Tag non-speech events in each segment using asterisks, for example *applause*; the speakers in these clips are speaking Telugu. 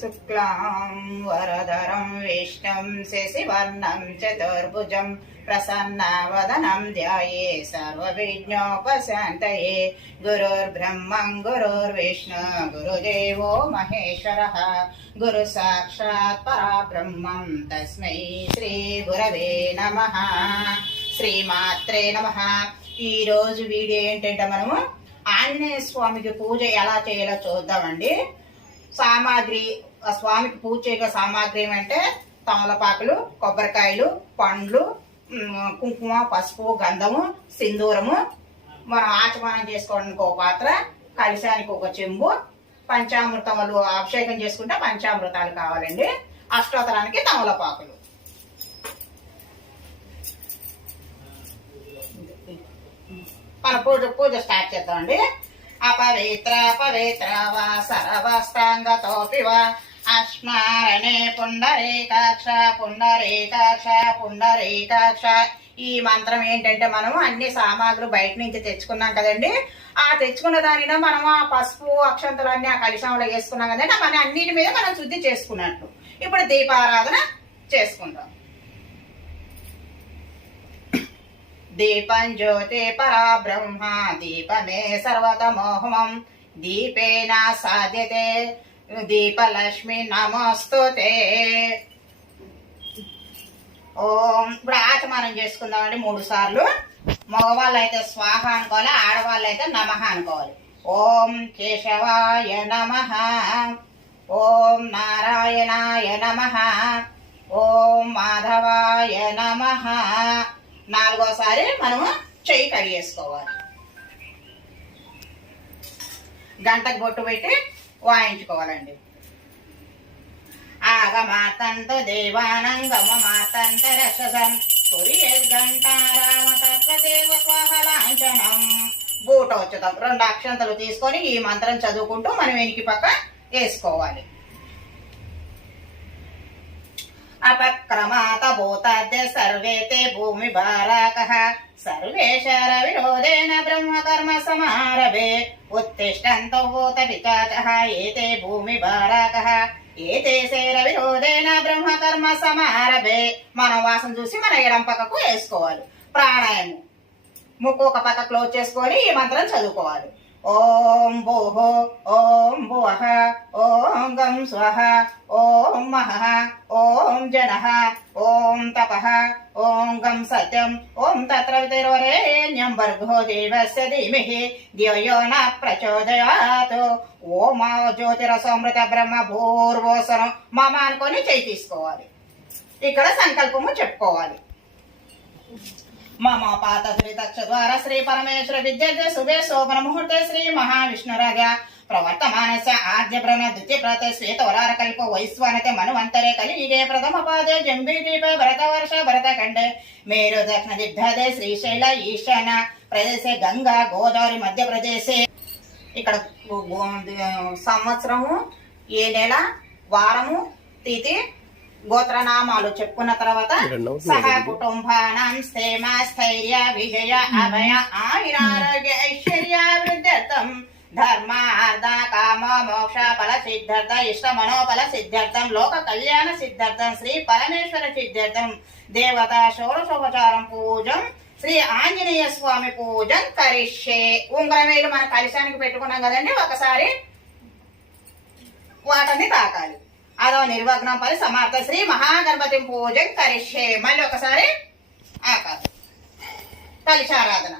శుక్లాం వరదరం విష్ణుం శశివర్ణం చతుర్భుజం ప్రసన్నవదనం ధ్యాయే సర్వవిఘ్నోపశాంతయే. గురుర్బ్రహ్మం గురుర్విష్ణు గురుదేవో మహేశ్వర. గురు సాక్షాత్ పరబ్రహ్మం తస్మై శ్రీ గురవే నమః. శ్రీమాత్రే నమః. ఈరోజు రోజు వీడియో ఏంటంటే మనము ఆంజనేయ స్వామికి పూజ ఎలా చేయాలో చూద్దామండి. సామాగ్రి ఆ స్వామికి పూజ చేయగల సామాగ్రి ఏమంటే తమలపాకులు కొబ్బరికాయలు పండ్లు కుంకుమ పసుపు గంధము సింధూరము. మనం ఆచమనం చేసుకోవడానికి ఒక పాత్ర కలశానికి ఒక చెంబు పంచామృతములు అభిషేకం చేసుకుంటే పంచామృతాలు కావాలండి. అష్టోత్తరానికి తమలపాకులు. మన పూజ పూజ స్టార్ట్ చేద్దామండి. అపవిత్ర పవిత్ర వా సర్వస్తాంగతోపి వా. అస్మారణే పుండరీకాక్ష పుండరీకాక్ష పుండరీకాక్ష. ఈ మంత్రం ఏంటంటే మనము అన్ని సామాగ్రి బయట నుంచి తెచ్చుకున్నాం కదండి. ఆ తెచ్చుకున్న దానిలో మనం ఆ పసుపు అక్షంతలన్నీ ఆ కలుషంలో వేసుకున్నాం కదండి. మన అన్నిటి మీద మనం శుద్ధి చేసుకున్నట్టు. ఇప్పుడు దీపారాధన చేసుకుందాం. దీపం జ్యోతి పరా బ్రహ్మ దీపమే సర్వతమోహమం. దీపేన సాధ్యతే. దీపలక్ష్మి నమస్తుతే ఓం ఇప్పుడు ఆత్మానం చేసుకుందామండి మూడు సార్లు. మగవాళ్ళు అయితే స్వాహ అనుకోవాలి ఆడవాళ్ళు అయితే నమః అనుకోవాలి. ఓం కేశవాయ నమ ఓం నారాయణాయ నమ ఓం మాధవాయ నమ. నాలుగోసారి మనము చెయ్యి కడిగేసుకోవాలి. గంటకు బొట్టు పెట్టి వాయించుకోవాలండి. ఆగమాతంత దేవానంగమ మాతంత రససం పురి గంటారామ తత్వదేవ స్వాహలాంఛనం బూటోచ్చుతాం రెండు అక్షంతలు తీసుకొని ఈ మంత్రం చదువుకుంటూ మనం వెనికి పక్క వేసుకోవాలి. అపక్రమాత భూతాద్య సర్వే తే భూమి భారాక సర్వే విరోధేన బ్రహ్మకర్మ సమారభే. ఉత్తిష్టంతో భూత పిచాచః ఏతే భూమి భారాకః ఏతే శర విరోధేన బ్రహ్మకర్మ సమారభే. మనం వాసన చూసి మన ఎడం పక్కకు వేసుకోవాలి. ప్రాణాయామం. ముక్కు ఒక పక్క క్లోజ్ చేసుకొని ఈ మంత్రం చదువుకోవాలి. ఓం भोः ఓం భువః ఓం గం స్వః ఓం మహః ఓం जनः ఓం तपः ఓం గం సత్యం ఓం तत्र వితిర్వరేణ్యం భర్గో దేవస్య ధీమహి ధియో యో న ప్రచోదయాత్. ఓమా జ్యోతిరసమృత బ్రహ్మ భూర్వోసనం. మమ అనుకొని చేయి తీసుకోవాలి. ఇక్కడ సంకల్పము చెప్పుకోవాలి. మమ పాత శ్రీతక్ష శ్రీ పరమేశ్వర విద్యార్థి శుభే శోభన ముహూర్తే శ్రీ మహావిష్ణురాజ ప్రవర్తమానస్య ఆద్య ప్రణ ద్వితీయ ప్రతే శ్వేత వరార కల్ప వైశ్వానతే మనువంతరే కలియుగే ప్రథమ పాదే జంబీ దీప భరత వర్ష భరత మేరు దక్షిణ దిగ్ధదే శ్రీశైల ఈశాన ప్రదేశే గంగా గోదావరి మధ్యప్రదేశే ఇక్కడ సంవత్సరము ఏ నెల వారము తిథి గోత్రనామాలు చెప్పుకున్న తర్వాత సహ కుటుంబానం స్థేమ స్థైర్య విజయ అభయ ఆయురారోగ్య ఐశ్వర్య వృద్ధ్యర్థం. ధర్మ అర్ధ కామ మోక్ష ఫల సిద్ధార్థ ఇష్ట మనోఫల సిద్ధార్థం లోక కళ్యాణ సిద్ధార్థం శ్రీ పరమేశ్వర సిద్ధార్థం దేవత షోడశోపచారం పూజం శ్రీ ఆంజనేయ స్వామి పూజం కరిష్యే. ఉంగరమేలు మన కలశానికి పెట్టుకున్నాం కదండి ఒకసారి వాటిని తాకాలి. అదో నిర్వగ్నం పని సమాప్త. శ్రీ మహాగణపతి పూజం కరిష్యే. మళ్ళీ ఒకసారి ఆకాలి కలిశారాధన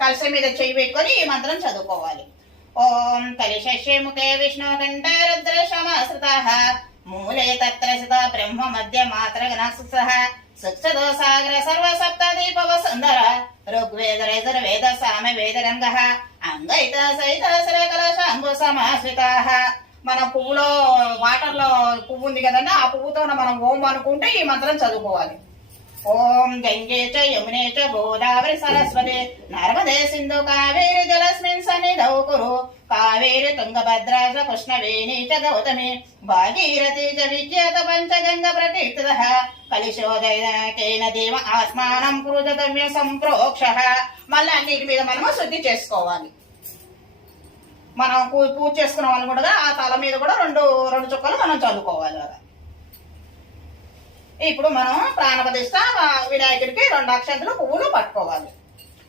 కలశం మీద చెయ్యి పెట్టుకొని ఈ మంత్రం చదువుకోవాలి. ఓం కలిశస్య విష్ణు కంఠరుద్ర శమాశ్రిత మూలే తత్ర సిత బ్రహ్మ మధ్య మాత్ర గణసుస సుక్షదోసాగర సర్వ సప్త దీప వసుందర ఋగ్వేద రేదర వేద సామ వేద రంగ. అంగైత సైత శ్రీ కలశాంబు సమాశ్రిత మన పువ్వులో వాటర్లో పువ్వు ఉంది కదండి ఆ పువ్వుతో మనం ఓం అనుకుంటే ఈ మంత్రం చదువుకోవాలి. ఓం గంగే చ యమునే చ గోదావరి సరస్వతి నర్మదే సింధు కావేరి జలస్మిన్ సన్నిధౌ కురు. కావేరి తుంగభద్ర చ కృష్ణవేణి చ గౌతమి భాగీరథి చ విఖ్యాత పంచగంగ ప్రతీర్థ కలిశోదయకేన దేవ ఆత్మానం కురుజతమ్య సంప్రోక్ష. మళ్ళీ అన్నిటి మీద మనము శుద్ధి చేసుకోవాలి. మనం పూ- పూజ చేసుకున్న వాళ్ళు కూడా ఆ తల మీద కూడా రెండు రెండు చుక్కలు మనం చదువుకోవాలి అలా ఇప్పుడు మనం ప్రాణప్రతిష్ఠ వినాయకుడికి రెండు అక్షంతలు పువ్వులు పట్టుకోవాలి.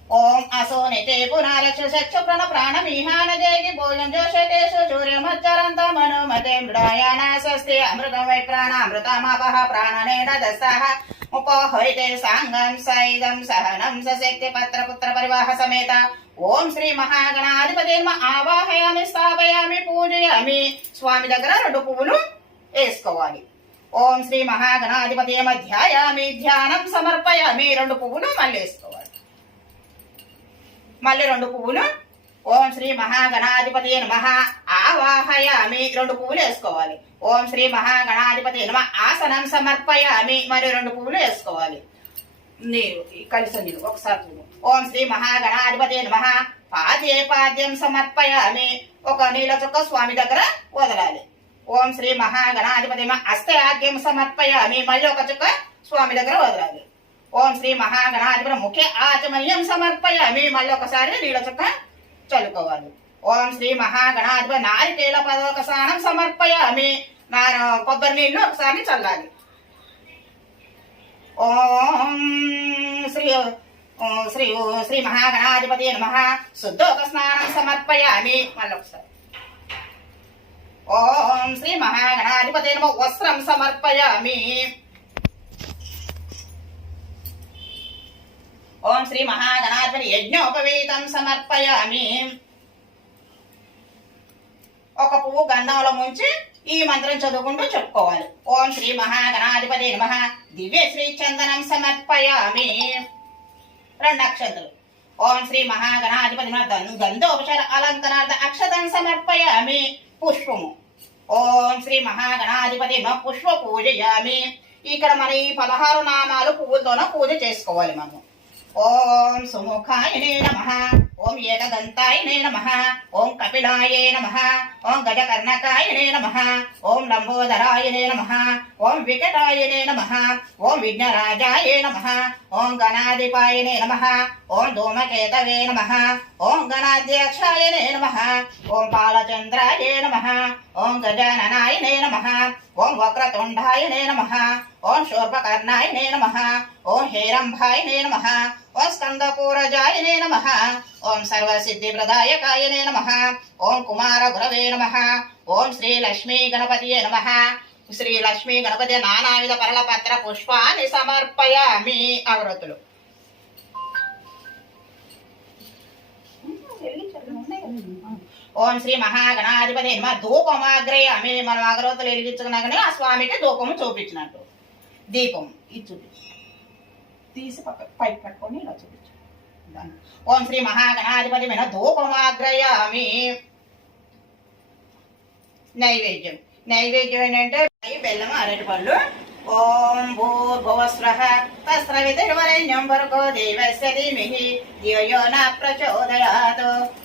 ఓం అసోనితే పునారక్ష ప్రాణ ప్రణ ప్రాణమీహాన జయకి భోజనం జోషకేశు సూర్యమచ్చరంత మనోమతే మృడాయాన స్వస్తి అమృతం వై ప్రాణ అమృతమాపహ ప్రాణనేన దశ ఉపహరితే సాంగం సైదం సహనం సశక్తి పత్ర పుత్ర పరివాహ సమేత ఓం శ్రీ మహాగణాధిపతి ఆవాహయామి స్థాపయామి పూజయామి. స్వామి దగ్గర రెండు పువ్వులు వేసుకోవాలి. ఓం శ్రీ మహాగణాధిపతి ధ్యాయామి ధ్యానం సమర్పయామి. రెండు పువ్వులు మళ్ళీ వేసుకోవాలి. మళ్ళీ రెండు పువ్వులు. ఓం శ్రీ మహాగణాధిపతి నమ ఆవాహయామి. రెండు పువ్వులు వేసుకోవాలి. ఓం శ్రీ మహాగణాధిపతి నమ ఆసనం సమర్పయామి. మరి రెండు పువ్వులు వేసుకోవాలి. నీరు కలిసి నీరు ఒకసారి చూడు. ఓం శ్రీ మహాగణాధిపతి నమ. పాదే పాద్యం సమర్పయామి. ఒక నీళ్ళ చుక్క స్వామి దగ్గర వదలాలి. ఓం శ్రీ మహాగణాధిపతి నమః. అస్తే ఆద్యం సమర్పయామి. మళ్ళీ ఒక చుక్క స్వామి దగ్గర వదలాలి. ఓం శ్రీ మహాగణాధిపతి ముఖ్య ఆచమయం సమర్పయామి. మళ్ళీ ఒకసారి నీళ్ళ చుక్క చల్లుకోవాలి. ఓం శ్రీ మహాగణాధిపతి నారికేల పదోక స్నానం సమర్పయామి. నా కొబ్బరి నీళ్ళు ఒకసారి చల్లాలి. ఓం శ్రీ ఓం శ్రీ శ్రీ మహాగణాధిపతి నమ. శుద్ధోక స్నానం సమర్పయామి. మళ్ళీ ఒకసారి. ఓం శ్రీ మహాగణాధిపతి నమ. వస్త్రం సమర్పయామి. ఓం శ్రీ మహాగణాధిపతి యజ్ఞోపవీతం సమర్పయామి. ఒక పువ్వు గంధంలో ముంచి ఈ మంత్రం చదువుకుంటూ చెప్పుకోవాలి. ఓం శ్రీ మహాగణాధిపతి నమ. దివ్య శ్రీ చందనం సమర్పయామి. రెండు అక్షతలు ఓం శ్రీ మహాగణాధిపతి నమః గం- గంధోపచార అలంకరార్థ అక్షతం సమర్పయామి పుష్పము ఓం శ్రీ మహాగణాధిపతి పుష్ప పూజయామి ఇక్కడ మన ఈ పదహారు నామాలు పువ్వులతోన పూజ చేసుకోవాలి మనము ఓం సుముఖాయ నమ ఓం ఏకదంతాయనే నమ ఓం కపిలాయే నమ ఓం గజకర్ణకాయనే నమ ఓం లంబోదరాయనే నమ ఓం వికటాయనే నమ ఓం విఘ్నరాజాయే నమ ఓం గణాధిపాయనే నమ ఓం ధూమకేతవే నమ ఓం గణాధ్యక్షాయనే నమ ఓం బాలచంద్రాయే నమ ఓం గజాననాయనే నమ ఓం వక్రతుండాయనే నమ ఓం శూర్పకర్ణాయనే నమ ఓం హేరంభాయనే నమ ఓం స్కందపూరజాయనే నమ ఓం సర్వసిద్ధిప్రదాయకాయనే నమ ఓం కుమార గురవే నమ ఓం శ్రీ లక్ష్మీ గణపతియే నమ శ్రీ లక్ష్మీ గణపతి నానావిధ పరలపత్ర పుష్పాన్ని సమర్పయామి అవరతులు ఓం శ్రీ మహాగణాధిపతి ధూపమాగ్రయ ధూపమాగ్రయామి మనం అగరవతలు వెలిగించుకున్నాకనే ఆ స్వామికి ధూపము చూపించినట్టు. దీపం ఇది చూపించు తీసి పక్క పైకి పట్టుకొని ఇలా చూపించు. ఓం శ్రీ మహాగణాధిపతి మీద ధూపమాగ్రయామి నైవేద్యం. నైవేద్యం ఏంటంటే బెల్లం అరటి పళ్ళు ఓం భూర్భువస్వః తస్రవితిర్వరేణ్యం భర్గో దేవస్య ధీమహి ధియో యో న ప్రచోదయాత్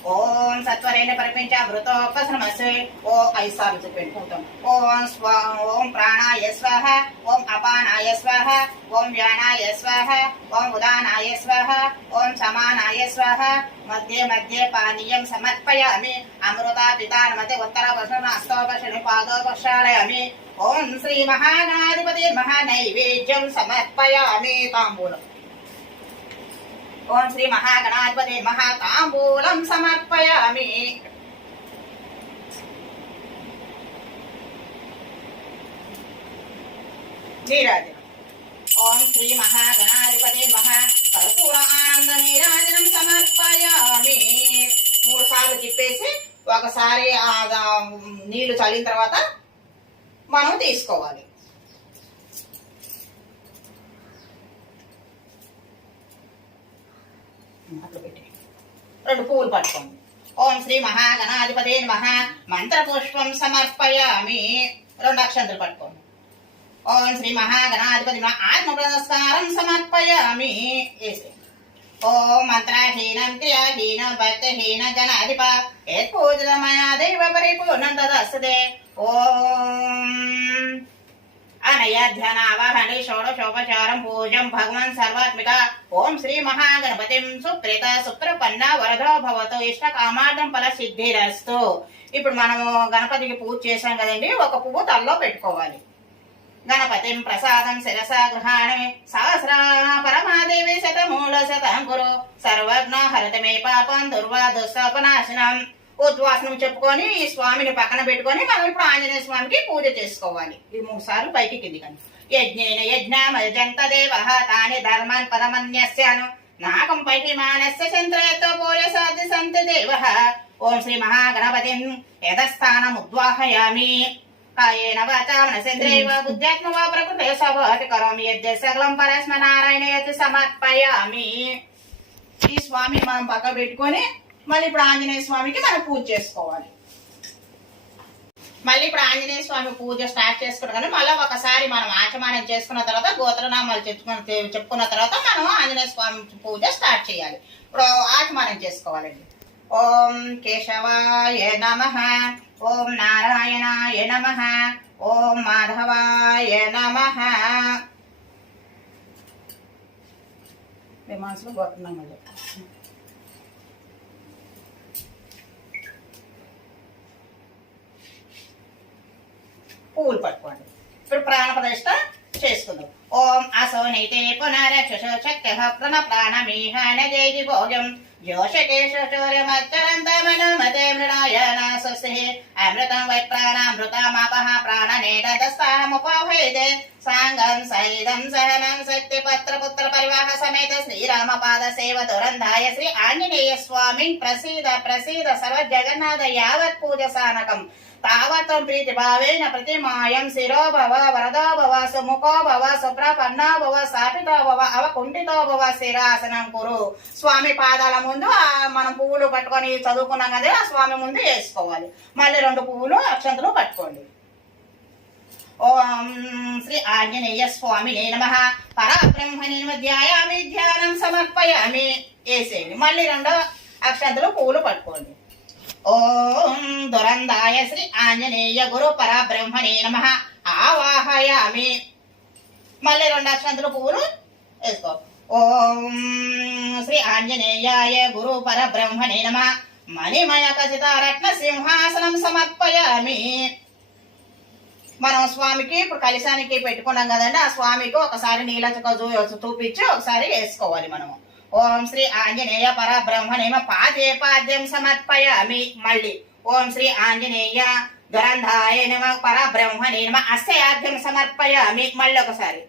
ఓం సత్వరేణ పరిపించ అమృతోపశ్రమస్య ఓ ఐసారు చెప్పండి ఓం స్వ ఓం ప్రాణాయ స్వః ఓం అపానాయ స్వః ఓం వ్యానాయ స్వః ఓం ఉదానాయ స్వః ఓం సమానాయ స్వః మధ్య మధ్య పానీయం సమర్పయామి అమృత పితానమతి ఉత్తర పశున అస్తోపశుని పాదోపక్షాలయామి ఓం శ్రీ మహానాధిపతి మహానైవేద్యం సమర్పయామి తాంబూలం. ఓం శ్రీ మహాగణాధిపతి మహాతాంబూలం సమర్పయామి. నీరాజనం. ఓం శ్రీ మహాగణాధిపతి మహా కర్పూర నీరాజనం సమర్పయామి. మూడు సార్లు తిప్పేసి ఒకసారి ఆ నీళ్ళు చల్లిన తర్వాత మనం తీసుకోవాలి. అట్లా పెట్టి. రెండు పువ్వులు పట్టుకోండి. ఓం శ్రీ మహాగణాధిపతి మహా మంత్రపుష్పం సమర్పయామి. రెండు అక్షంతలు పట్టుకోండి. ఓం శ్రీ మహాగణాధిపతి ఆత్మ పురస్కారం సమర్పయామి. వేసేయండి. ఓం మంత్రహీనం క్రియాహీనం భక్తిహీన జనాధిప. మయా దైవ పరిపూర్ణం తదస్తదే ఓం. అనయ ధ్యానావాహనే షోడశోపచారం పూజం భగవాన్ సర్వాత్మిక. ఓం శ్రీ మహాగణపతిం సుప్రేత సుప్రపన్న వరదో భవతు ఇష్ట కామార్థం ఫల సిద్ధిరస్తు. ఇప్పుడు మనము గణపతికి పూజ చేసాం కదండి ఒక పువ్వు తల్లో పెట్టుకోవాలి. గణపతిం ప్రసాదం శిరస గృహాణి సహస్ర పరమాదేవి శతమూల శతం గురు సర్వజ్ఞ హరతమే పాపం దుర్వా దుస్వపనాశనం ఉద్వాసనం చెప్పుకొని ఈ స్వామిని పక్కన పెట్టుకొని మనం ఇప్పుడు ఆంజనేయ స్వామికి పూజ చేసుకోవాలి. ఈ మూడు సార్లు పైకి కింది కానీ యజ్ఞేన యజ్ఞమజంత దేవ తాని ధర్మాన్ పరమన్యస్యాను నాకం పైకి మానస్య చంద్రయతో పూర్య సాధ్య సంత దేవ. ఓం శ్రీ మహాగణపతి యథస్థానం ఉద్వాహయామి. కాయేన వాచా మనసేంద్రియైవ బుద్ధ్యాత్మ వా ప్రకృతి స్వభాతి కరోమి. యజ్ఞ సకలం పరస్మ నారాయణ యతి సమర్పయామి. ఈ స్వామి మనం పక్క పెట్టుకొని మళ్ళీ ఇప్పుడు ఆంజనేయ స్వామికి మనం పూజ చేసుకోవాలి. మళ్ళీ ఇప్పుడు ఆంజనేయ స్వామి పూజ స్టార్ట్ చేసుకున్నాం కానీ మళ్ళీ ఒకసారి మనం ఆచమానం చేసుకున్న తర్వాత గోత్రనామాలు చెప్పుకున్న చెప్పుకున్న తర్వాత మనం ఆంజనేయ స్వామి పూజ స్టార్ట్ చేయాలి. ఇప్పుడు ఆచమానం చేసుకోవాలండి. ఓం కేశవాయ నమ ఓం నారాయణాయ నమ ఓం మాధవాయ నమ. మనసులో గోత్రనామాలు పువ్వులు పట్టుకోండి ఇప్పుడు ప్రాణ ప్రతిష్ట చేసుకుందాం. ఓం అసో నైతే పునరక్షసో శక్తి ప్రణ్ ప్రాణమీహాన జైజి భోజం జోషకేశోర్యమచ్చరంతమనుమతే మృణాయన స్వస్తి అమృతం వై ప్రాణామృతమాపః ప్రాణనేటదస్థానముపహేదే సాంగం సైదం సహనం శక్తి పత్ర పుత్ర పరివాహ సమేత శ్రీరామ పాద సేవ దురంధాయ శ్రీ ఆంజనేయ స్వామి ప్రసీద ప్రసీద సర్వ జగన్నాథ యావత్ పూజ సానకం తావత్వం ప్రీతి భావేన ప్రతిమాయం శిరో భవ వరదో భవ సుముఖో భవ సుప్రపన్నో ముందు మనం పువ్వులు పట్టుకొని చదువుకున్నాం కదా ఆ స్వామి ముందు వేసుకోవాలి. మళ్ళీ రెండు పువ్వులు అక్షంతలు పట్టుకోండి. ఓం శ్రీ ఆంజనేయ స్వామి నమ. పరబ్రహ్మణి ధ్యాయామి ధ్యానం సమర్పయామి. వేసేయండి. మళ్ళీ రెండో అక్షంతలు పువ్వులు పట్టుకోండి. ఓం దురందాయ శ్రీ ఆంజనేయ గురు పరబ్రహ్మణే నమ. ఆవాహయామి. మళ్ళీ రెండు అక్షంతలు పువ్వులు వేసుకో ఓం శ్రీ ఆంజనేయాయ గురు పరబ్రహ్మణే నమ. మణిమయ కచిత రత్న సింహాసనం సమర్పయామి. మనం స్వామికి ఇప్పుడు కలిశానికి పెట్టుకున్నాం కదండి ఆ స్వామికి ఒకసారి నీళ్ళ చూ- చూపించి ఒకసారి వేసుకోవాలి మనము. ఓం శ్రీ ఆంజనేయ పరబ్రహ్మణేమ పాదే పాద్యం సమర్పయామి మళ్ళీ. ఓం శ్రీ ఆంజనేయ దురంధాయ నమ. పరబ్రహ్మణే నమ. అస్యాద్యం సమర్పయామి మళ్ళీ ఒకసారి.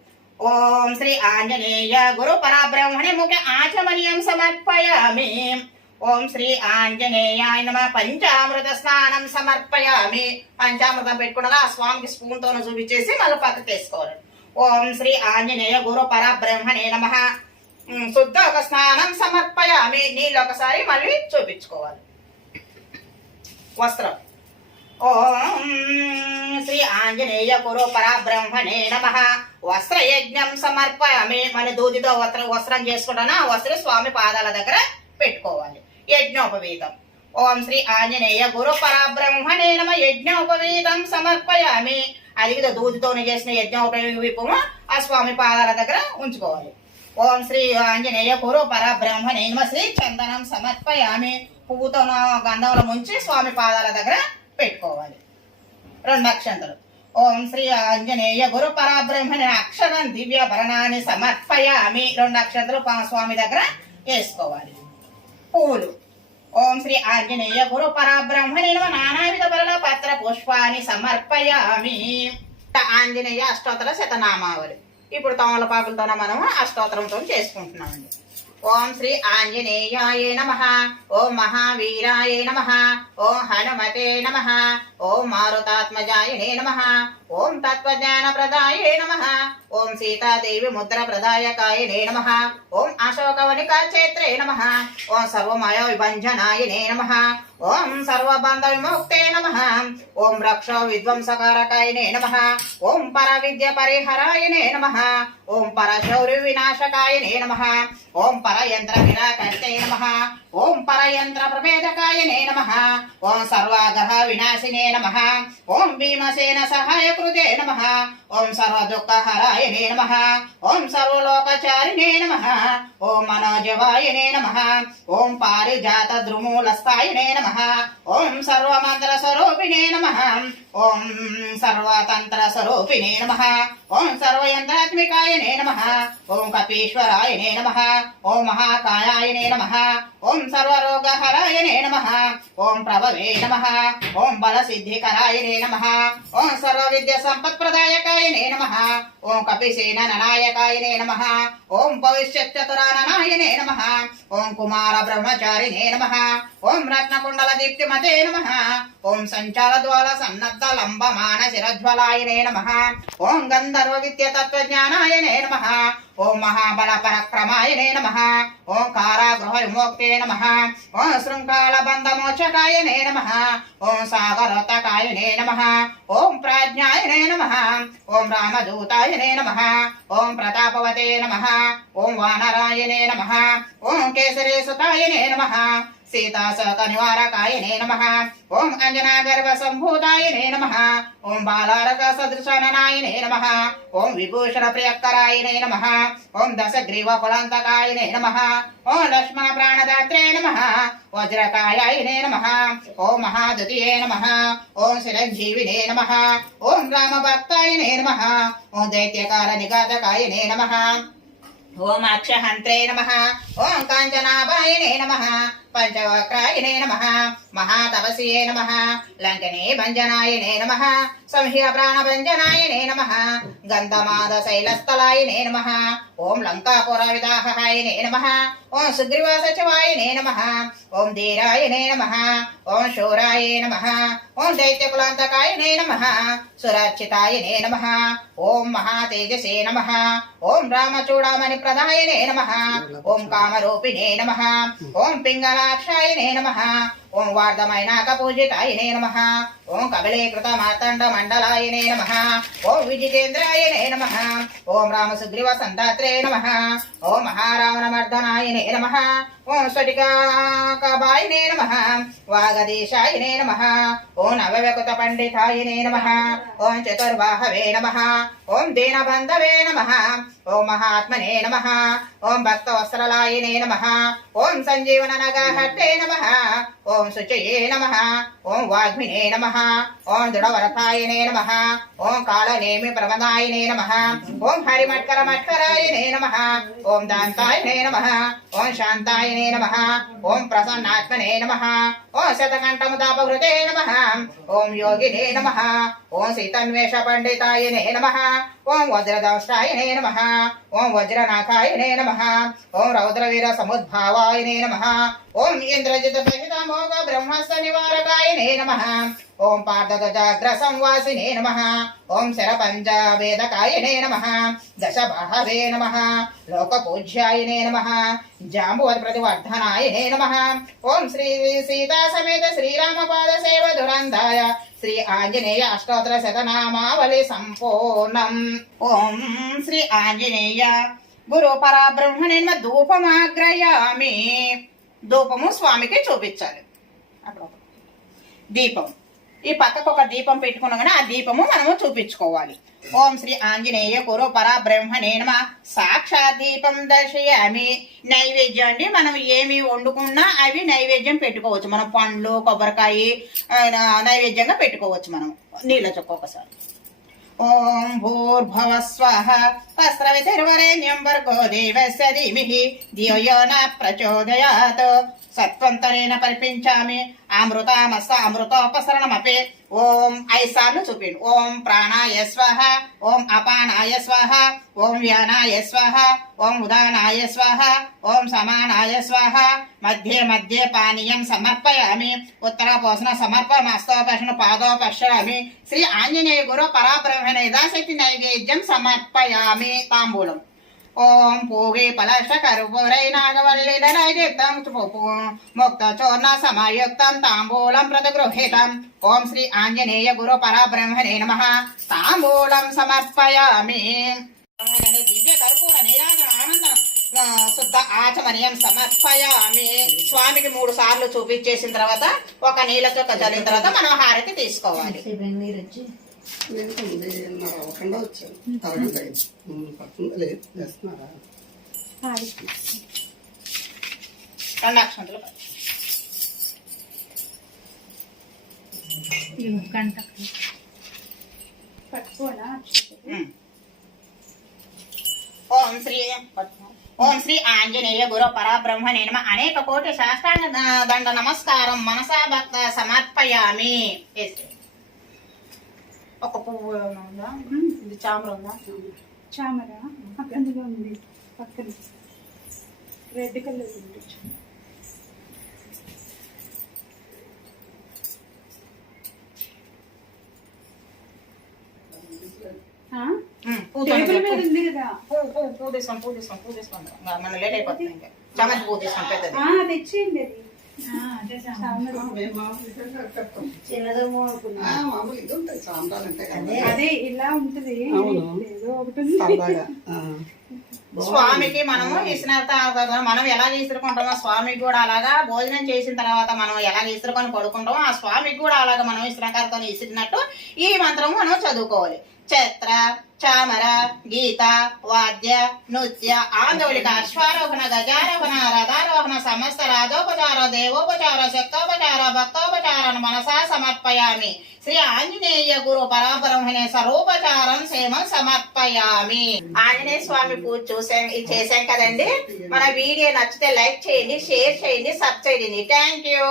ఓం శ్రీ ఆంజనేయ గురు పరబ్రహ్మణి ముఖ్య ఆచమనీయం సమర్పయామి. ఓం శ్రీ ఆంజనేయాయ నమ పంచామృత స్నానం సమర్పయామి. పంచామృతం పెట్టుకున్నదా ఆ స్వామికి స్పూన్ తోన చూపించేసి మళ్ళీ పక్కకి వేసుకోవాలి. ఓం శ్రీ ఆంజనేయ గురు పరబ్రహ్మణే నమ. శుద్ధ ఒక స్నానం సమర్పయామి. నీళ్ళు ఒకసారి మళ్ళీ చూపించుకోవాలి. వస్త్రం. ఓం శ్రీ ఆంజనేయ కురు పరబ్రహ్మణే నమ. వస్త్రయజ్ఞం సమర్పయామి. మన దూదితో వస్త్రం వస్త్రం చేసుకుంటానా? ఆ వస్త్రం స్వామి పాదాల దగ్గర పెట్టుకోవాలి. యజ్ఞోపవీతం. ఓం శ్రీ ఆంజనేయ గురు పరబ్రహ్మణే నమ. యజ్ఞోపవీతం సమర్పయామి. అది కదా దూదితోనే చేసిన యజ్ఞోపవీపము ఆ స్వామి పాదాల దగ్గర ఉంచుకోవాలి. ఓం శ్రీ ఆంజనేయ గురు పరబ్రహ్మణే నమ. శ్రీ చందనం సమర్పయామి. పువ్వుతో గంధంలో ముంచి స్వామి పాదాల దగ్గర పెట్టుకోవాలి. రెండు అక్షంతలు ఓం శ్రీ ఆంజనేయ గురు పరబ్రహ్మణి అక్షరం దివ్య భరణాన్ని సమర్పయామి. రెండు అక్షంతలు స్వామి దగ్గర వేసుకోవాలి. పువ్వులు ఓం శ్రీ ఆంజనేయ గురు పరబ్రహ్మణి నమ. నానావిధ బల పత్ర పుష్పాన్ని సమర్పయామి. ఆంజనేయ అష్టోత్తర శతనామావళి. ఇప్పుడు తమలపాకులతోనే మనము అష్టోత్తరంతో చేసుకుంటున్నామండి. ఓం శ్రీ ఆంజనేయాయ నమ. ఓం మహావీరాయ నమ. ఓం హనుమతే నమ. ఓం మారుతాత్మజాయనే నమ. ఓం తత్వజ్ఞాన ప్రదాయ నమ. ఓం సీతాదేవి ముద్ర ప్రదాయకాయనే నమ. ఓం అశోకవనికాక్షేత్రే నమ. ఓం సర్వమయ విభంజనాయనే నమ. ఓం సర్వబంధ విముక్తే నమ ఓం రక్ష విధ్వంసకారకాయనే నమ ఓం పర విద్య పరిహరాయనే నమ ఓం పర శౌర్య వినాశకాయనే నమ ఓం పర యంత్ర నిరాకర్తే నమ ఓం పర యంత్ర ప్రభేదకాయనే నమ ఓం సర్వాగ్రహ వినాశినే నమ ఓం భీమసేన సహాయకృతే నమ ఓం సర్వ దుఃఖహరాయనే నమ ఓం సర్వలోకచారిణే నమ ఓం మనోజవాయనే నమ ఓం పారిజాత ద్రుమూలస్థాయనే నమ ఓం సర్వమంత్ర స్వరూపిణే నమ. ఓం సర్వతంత్ర స్వరూపిణే నమ ఓం సర్వయంత్రాత్మికాయనే నమ ఓం కపీశ్వరాయనే నమ ఓం మహాకాయాయనే నమ ఓం సర్వరోగహరాయనే నమ ఓం ప్రభవే నమ ఓం బలసిద్ధికరాయనే నమ ఓం సర్వవిద్య సంపత్ప్రదాయకాయనే నమ ఓం కపిసేన ననాయకాయనే నమ ఓం భవిష్యచ్చతురాననాయనే నమ ఓం కుమార బ్రహ్మచారిణే నమ ఓం రత్నకుండల దీప్తిమతే నమ ఓం సంచాల ద్వాల సన్నద్ధ లంబమాన శిరజ్వలాయనే నమ ఓం గంధర్వ విద్య తత్వజ్ఞానాయనే నమ ఓం మహాబల పరక్రమాయనే నమ ఓం కారాగృహ విమోక్తే నమ ఓం శృంఖాల బంధమోక్షకాయనే నమ ఓం సాగరోతకాయనే నమ ఓం ప్రాజ్ఞాయనే నమ ఓం రామదూతాయనే నమ ఓం ప్రతాపవతే నమ ఓం వానరాయనే నమ ఓం కేసరేసుతాయనే నమ సీతాశోక నివారకాయనే నమ ఓం అంజనా గర్భ సంభూతాయనే నమ ఓం బాలారక సదృశననాయనే నమ ఓం విభూషణ ప్రియక్కరాయనే నమ ఓం దశగ్రీవ కులాంతకాయనే నమ ఓం లక్ష్మణ ప్రాణదాత్రే నమ వజ్రకాయాయనే నమ ఓం మహాదుతియే నమ ఓం చిరంజీవినే నమ ఓం రామభక్తాయనే నమ ఓం దైత్యకాల పంచవక్రాయణే నమ ఓం నమ మహాతపస్యే నమ లంకనే భంజనాయనే నమ సంహిర ప్రాణభంజనాయనే నమ గంధమాద శైలస్థలాయనే నమ ఓం లంకాపుర విదాహాయనే నమ ఓం సుగ్రీవ సచివాయనే నమ ఓం ధీరాయనే నమ ఓం శూరాయే నమ ఓం దైత్యకులాంతకాయనే నమ సురక్షితాయనే నమ ఓం మహాతేజసే నమ ఓం రామచూడామణి ప్రదాయనే నమ ఓం కామరూపిణే నమ ఓం పింగళ పింగళాక్షాయనే నమ. ఓం వార్ధమైనాక పూజితాయనే నమ ఓం కబలీకృత మార్తండ మండలాయనే నమ ఓం విజితేంద్రాయనే నమ ఓం రామసుగ్రీవ సంతాత్రే నమ ఓం మహారావణమర్ధనాయనే నమ ఓం స్ఫటికాకబాయనే నమ వాగదీశాయనే నమ ఓం నవవ్యకుత పండితాయనే నమ ఓం చతుర్వాహవే నమ ఓం దీనబంధవే నమ ఓం మహాత్మనే నమ ఓం భక్తవస్త్రలాయనే నమ ఓం సంజీవన నగహట్టే నమ ఓం శుచయే నమ ఓం వాగ్మినే నమ ఓం దృఢవరతాయనే నమ ఓం కాళనేమి ప్రమదాయనే నమ ఓం హరిమట్కర మట్కరాయనే నమ ఓం దాంతాయనే నమ ఓం శాంతాయనే నమ ఓం ప్రసన్నాత్మనే నమ ఓం శతకంఠము శతకంఠముదాపహృతే నమ. ఓం యోగినే నమ. ఓం సీతన్వేష పండితాయనే నమ. ఓం వజ్రదంష్టాయనే నమ. ఓం వజ్రనాథాయనే నమ. ఓం రౌద్రవీర సముద్భావాయనే నమ. ఓం ఇంద్రజిత సహిత మోగ బ్రహ్మస్త నివారకాయనే నమ. ఓం పార్థగజాగ్ర సంవాసినే నమ ఓం శరపంచ వేదకాయనే నమ దశబాహవే నమ లోకపూజ్యాయనే నమ జాంబువతి ప్రతివర్ధనాయనే నమ ఓం శ్రీ సీతా సమేత శ్రీరామపాద సేవ దురందాయ శ్రీ ఆంజనేయ అష్టోత్తర శతనామావళి సంపూర్ణం ఓం శ్రీ ఆంజనేయ గురు పరబ్రహ్మణిన్మ ధూపమాగ్రయామి ధూపము స్వామికి చూపించాలి అక్కడ ఒక దీపం ఈ పక్కకు ఒక దీపం పెట్టుకున్నాగానే ఆ దీపము మనము చూపించుకోవాలి. ఓం శ్రీ ఆంజనేయ గురు పరబ్రహ్మ నేనమ సాక్షా దీపం దర్శయామి. నైవేద్యం అండి మనం ఏమి వండుకున్నా అవి నైవేద్యం పెట్టుకోవచ్చు. మనం పండ్లు కొబ్బరికాయ నైవేద్యంగా పెట్టుకోవచ్చు మనం. నీళ్ళ చొక్క ఒకసారి. ఓం భూర్భువ స్వః వస్త్రవితిర్వరేణ్యం వర్గో దేవస్య ధీమిహి. ధియో న ప్రచోదయాత్. సత్వంతరేణ పరిపించామి. అమృతామస్త అమృతోపసరణమపి. ఓం ఐసాను చూపిండు ఓం ప్రాణాయ స్వహ. ఓం అపానాయ స్వహ. ఓం వ్యానాయ స్వహ. ఓం ఉదానాయ స్వహ. ఓం సమానాయ స్వహ. మధ్య మధ్య పానీయం సమర్పయామి. ఉత్తర పోషణ ఉత్తరపోషణ సమర్పమస్తోపషణ పాదోపశ్యామి శ్రీ ఆంజనేయ గురు పరాబ్రహ్మణ యథాశక్తి నైవేద్యం సమర్పయామి. తాంబూలం. ఓం పూగి పలష్ట కరుపురై నాగవల్లి నైదిత్తం ముక్త చూర్ణ సమయుక్తం తాంబూలం ప్రతిగృహీతం. ఓం శ్రీ ఆంజనేయ గురు పరబ్రహ్మణే నమ. తాంబూలం సమర్పయామి. దివ్య కర్పూర నీరాజన ఆనందం శుద్ధ ఆచమనీయం సమర్పయామి. స్వామికి మూడు సార్లు చూపించేసిన తర్వాత ఒక నీళ్ళతో చల్లిన తర్వాత మనం హారతి తీసుకోవాలి. అవ్వకుండా వచ్చాను అరగంట అయింది. పడుతుందా లేదు చేస్తున్నారా రెండు అక్షంతలు ఓం శ్రీ ఓం శ్రీ ఆంజనేయ గురు పరబ్రహ్మణే నమ అనేక కోటి శాస్త్రాంగ దండ నమస్కారం మనసా భక్త సమర్పయామి వేస్తే. ఒక పువ్వు ఏమైనా ఉందా? ఇది చామర ఉందా? చామర? అందులో ఉంది. పక్కన. రెడ్ కలర్ ఉంది. టేబుల్ మీద ఉంది కదా. పువ్వు పువ్వు పువ్వు తీసుకోండి పువ్వు తీసుకోండి పువ్వు తీసుకోండి. ఇంకా మన లేట్ అయిపోతుంది ఇంకా. చామంతి పువ్వు తీసుకోండి పెద్దది. ఆ, తెచ్చేయండి అది. అదే ఇలా ఉంటది. ఏదో ఒకటి. *laughs* స్వామికి మనము ఇసిన తర్వాత మనం ఎలా తీసుకుంటామో స్వామికి కూడా అలాగా భోజనం చేసిన తర్వాత మనం ఎలా తీసుకొని పడుకుంటామో ఆ స్వామికి కూడా అలాగా మనం ఇస్త్రకారతో ఇసిరినట్టు ఈ మంత్రము మనం చదువుకోవాలి. ఛత్ర చామర గీత వాద్య నృత్య ఆందోళిక అశ్వారోహణ గజారోహణ రథారోహణ సమస్త రాజోపచార దేవోపచార శక్తోపచార భక్తోపచారం మనసా సమర్పయామి. శ్రీ ఆంజనేయ గురు పరాపరమనే సర్వోపచారం సేమ సమర్పయామి. ఆంజనేయ స్వామి పూజ చూసాం ఇది చేసాం కదండి. మన వీడియో నచ్చితే లైక్ చేయండి షేర్ చేయండి సబ్స్క్రైబ్ చేయండి. Thank you